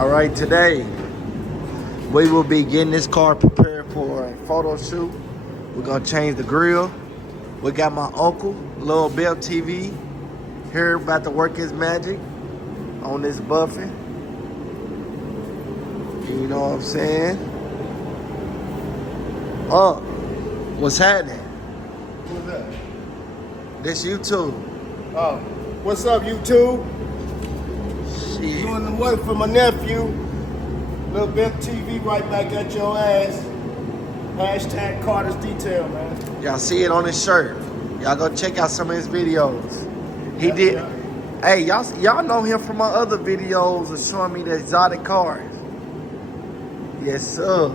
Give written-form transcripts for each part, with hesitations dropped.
All right, today we will be getting this car prepared for a photo shoot. We're gonna change the grill. We got my uncle, Lil Bell TV, here about to work his magic on this buffing. You know what I'm saying? What's happening? Who's that? This YouTube. Oh, what's up, YouTube? Shit. Doing the work for my nephew. Lil Bell TV right back at your ass. Hashtag Carter's Detail, man. Y'all see it on his shirt. Y'all go check out some of his videos. He Yeah, did. yeah. Hey, y'all know him from my other videos of showing me the exotic cars. Yes, sir.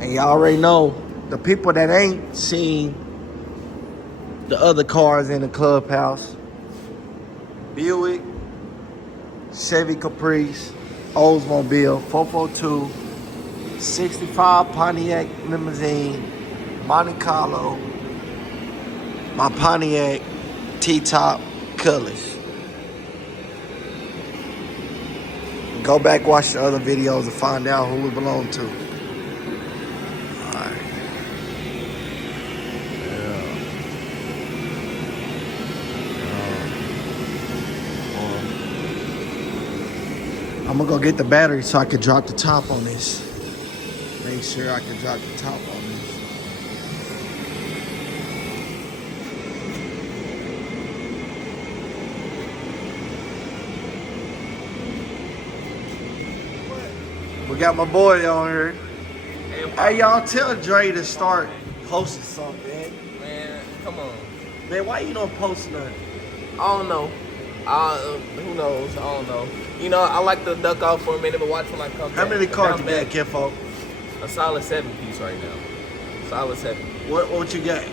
And y'all already know the people that ain't seen the other cars in the clubhouse. Buick, Chevy Caprice, Oldsmobile, 442, 65 Pontiac Limousine, Monte Carlo, my Pontiac T-Top Colors. Go back, watch the other videos and find out who we belong to. Alright. I'm gonna go get the battery so I can drop the top on this. Make sure I can drop the top on this. We got my boy on here. Hey, y'all, tell Dre to start posting something, man. Man, come on. Man, why you don't post nothing? I don't know. Who knows? I don't know. You know, I like to duck off for a minute, but watch when I come back. How many If cars I'm you got, back, Kenfo? A solid 7-piece right now. Solid 7. What you got?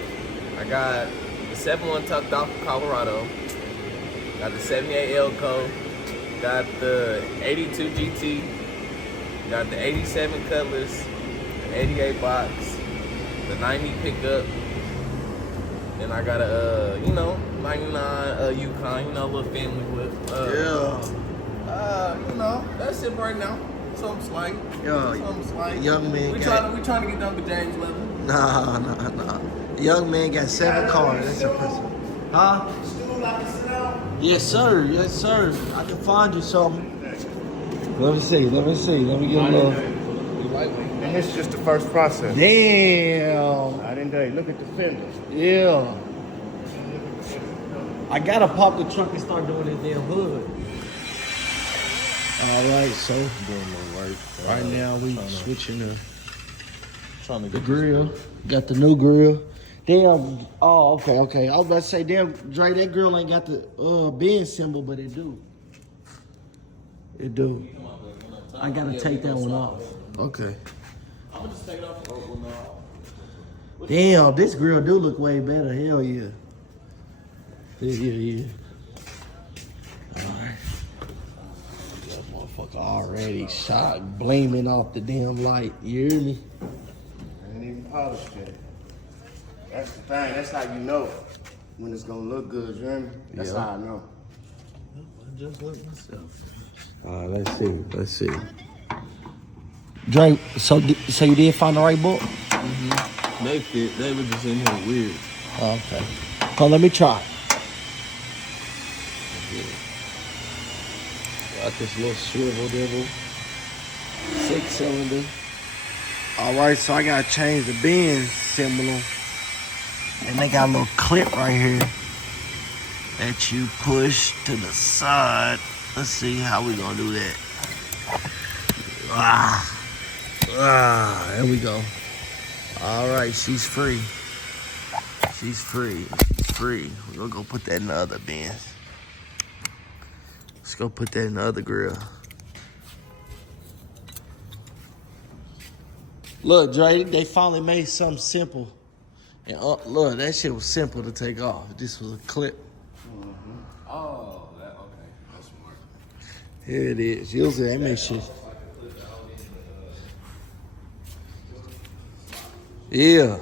I got the 7-1 tucked off from Colorado. Got the 78 Elco. Got the 82 GT. Got the 87 Cutlass. The 88 box. The 90 pickup. And I got a, 99 Yukon, a little family with. That's it right now. Something slight. Yeah, Something slight. young man We got- trying to get Duncan James level. Nah. Young man got 7 cars. That's impressive. Huh? Yes, sir. Yes, sir. I can find you something. Let me see. Let me get a little. And this is just the first process. Damn. I didn't tell you. Look at the fenders. Yeah. I gotta pop the trunk and start doing this damn hood. All right, so Doing the work. right now we switching Trying to the get grill. Got the new grill. Damn. Oh, okay. I was about to say, damn, Dre, that grill ain't got the bin symbol, but it do. It do. I gotta take that one off. Okay. I'm gonna just take it off. Damn, this grill do look way better. Hell yeah. Yeah. Alright. That motherfucker already shot, blaming off the damn light. You hear me? I ain't even polished yet. That's the thing. That's how you know when it's gonna look good. You hear me? That's Yeah. how I know. I just look myself. Let's see. Dre, so you did find the right book? They fit. They were just in here weird. Okay. Come, let me try. Got this little swivel devil. 6-cylinder. Alright, so I gotta change the bin symbol. And they got a little clip right here that you push to the side. Let's see how we gonna do that. There we go. Alright, she's free. She's free. We're gonna go put that in the other bin. Let's go put that in the other grill. Look, Dre, they finally made something simple. And look, that shit was simple to take off. This was a clip. Oh, okay. That's smart. Here it is. Usually they make shit. Yeah.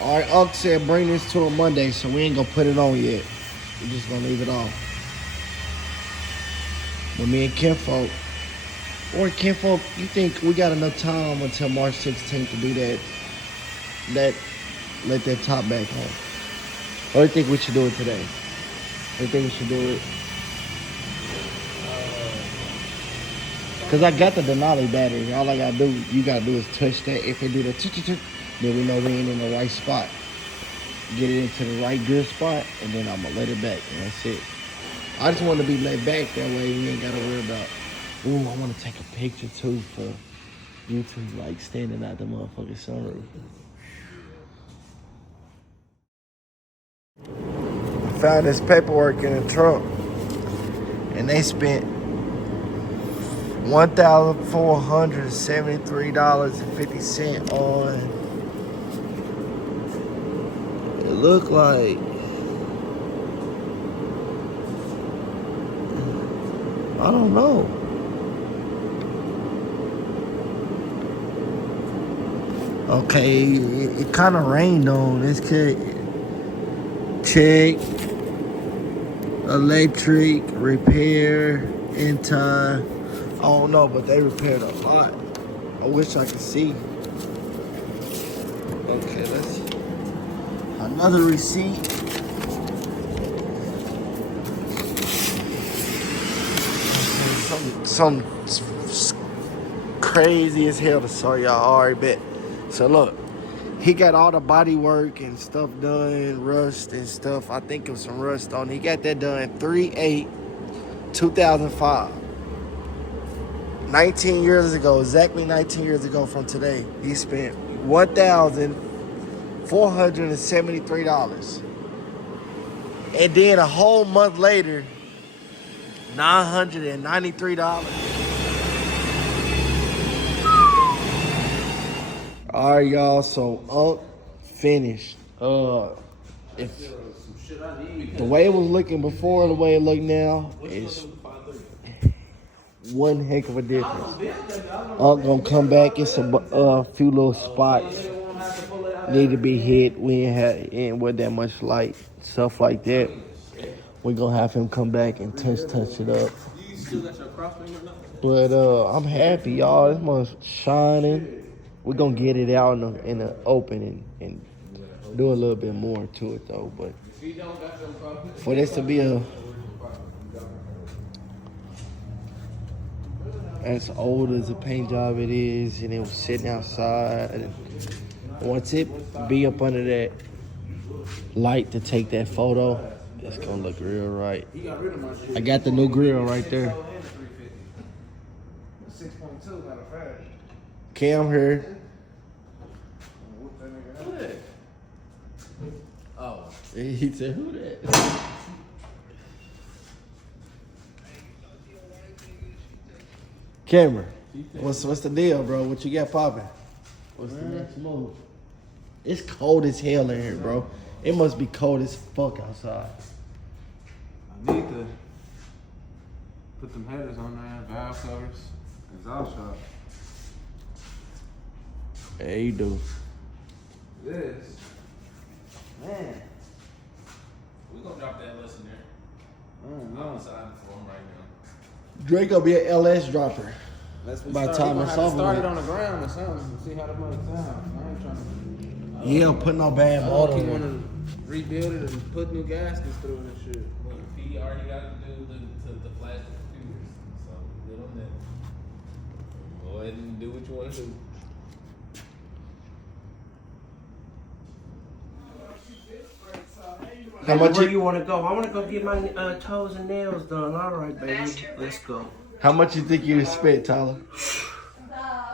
All right, Unc said bring this to a Monday, so we ain't gonna put it on yet. We're just gonna leave it off. But me and Kinfolk, or Kinfolk, you think we got enough time until March 16th to do that, let that top back on? Or do you think we should do it today? Or do you think we should do it? Because I got the Denali battery. All I gotta do, you gotta do is touch that. If it do the then we know we ain't in the right spot. Get it into the right good spot, and then I'm gonna let it back, and that's it. I just want to be let back, that way we ain't gotta worry about, ooh, I want to take a picture too for YouTube, like standing out the motherfucking sunroof. I found this paperwork in the trunk, and they spent $1,473.50 on, it looked like, I don't know. Okay, it kind of rained on this kid. Check, electric, repair, entire. I don't know, but they repaired a lot. I wish I could see. Okay, let's see. Another receipt. Some crazy as hell to show y'all. All right, bet. So look, he got all the body work and stuff done, rust and stuff. I think it was some rust on it. He got that done 3/8/2005. 19 years ago, exactly 19 years ago from today, he spent $1,473. And then a whole month later, $993. All right, y'all. So Unc finished. If the way it was looking before, the way it look now is one heck of a difference. Unc gonna come back. It's a few little spots need to be hit. We ain't with that much light, stuff like that. We're gonna have him come back and touch it up. But I'm happy, y'all. This one's shining. We're gonna get it out in the open and do a little bit more to it though. But for this to be as old as a paint job it is, and it was sitting outside, and once it be up under that light to take that photo, it's gonna look real right. I got the new grill right there. 6.2, matter of fact. Cam here. Who that? Oh. He said, who that? Cameron, what's the deal, bro? What you got popping? What's the next move? It's cold as hell in here, bro. It must be cold as fuck outside. I need to put them headers on there, valve covers, exhaust shop. Yeah, you do. This. Man. We're gonna drop that lesson there. I'm excited for him right now. Drake gonna be an LS dropper. Let's By the time it's over. Start it on the ground or something. See how the mother sounds. I ain't trying to. Yeah, put no bad I motor keep on want it. to rebuild it and put new gaskets through it and shit. Well, he already got to do the flash the computers, so good on that. Go ahead and do what you want to do. How much Where you want to go? I want to go get my toes and nails done. All right, baby. Let's go. How much you think you spent, Tyler?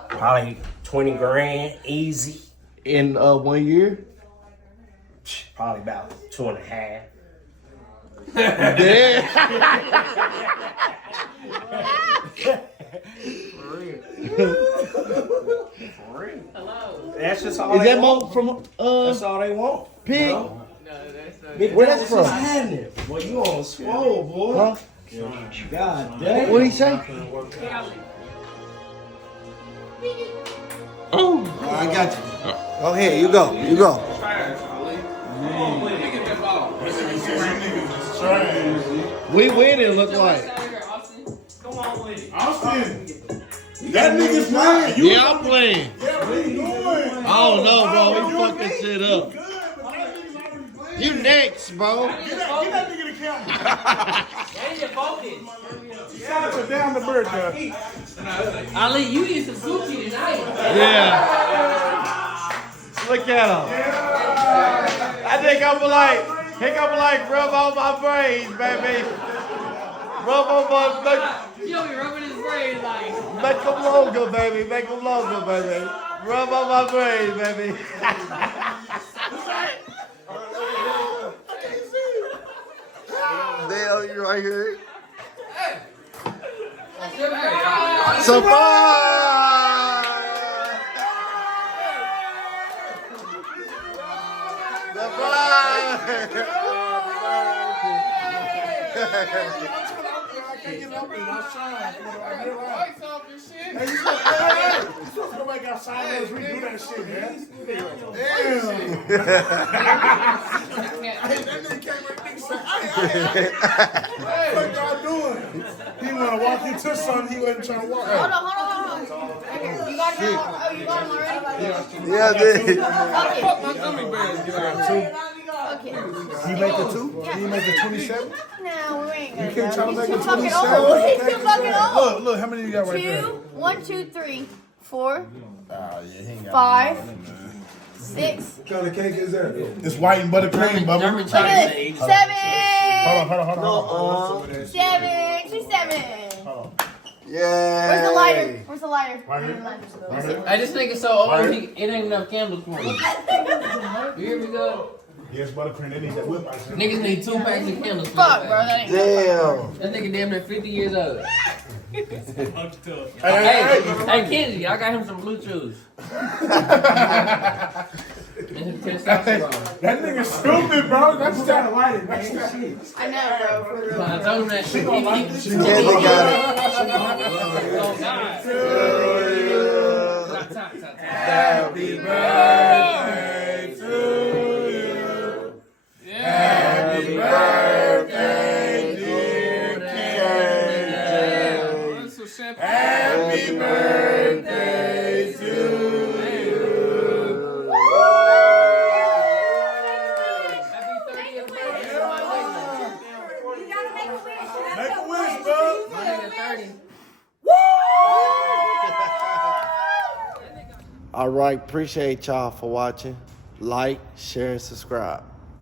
Probably 20 grand, easy. In 1 year? Probably about 2.5. Damn. That's just all Is they that want. more from That's all they want. Pig? No, that's not. Big Where Daddy that's from? just had it. Boy, you on swole, boy. Huh? God damn. What'd he say? Oh, I got you. Go ahead, you go. We winning, look like. Austin, that nigga's playing. Yeah, I'm playing. Yeah, what you doing? I don't know, bro. We fucking shit up. Good, but that nigga's already playing. You next, bro. Get that nigga the camera. Shout out to Down the Bird, Ali, you eat some sushi tonight. Yeah. Look at him. I think I'm like, rub on my braids, baby. Rub on my, You'll be rubbing his brain like. make them longer, baby. Make them longer, baby. Rub on my braids, baby. Dale, you right here. Surprise! can't get up and outside. Hey, you supposed to go back outside and redo that shit, man. Damn. Hey, that nigga came right and said, hey, what y'all doing? He want to walk into something he wasn't trying to walk. Hold on. Okay, you got it now? Oh, you got him already? Yeah, I did. Fuck My gummy bears get out. Okay. You make it two? Can you make it 27? No, we ain't gonna You can't try to make it fucking 27? old. He's too fucking old. Look, how many you got right there? 1, 2, 3, 4, Oh, yeah, he ain't got 5, 6. What kind of cake is that? It's white and buttercream, Bubba. Look at this. 7. Hold on. 7. She's 7. Yeah. Where's the lighter? Where's the lighter? Right here. Where's the lighter? Hey, this nigga so old, it ain't enough candles for him. You hear me go? Yes, buttercream. They need that whip ice. Niggas need 2 packs of candles. Fuck, bro. That ain't Damn. That nigga damn near 50 years old. Hey. Hey, Kenzie, I got him some blue chews. That nigga stupid, bro. That's that lighter, man. I know, bro. For real. I told him that shit. Candy got it. Happy birthday to you. Happy birthday, dear Kenzie. Happy birthday to you. Make a wish, bro. My nigga 30. All right, appreciate y'all for watching. Like, share, and subscribe.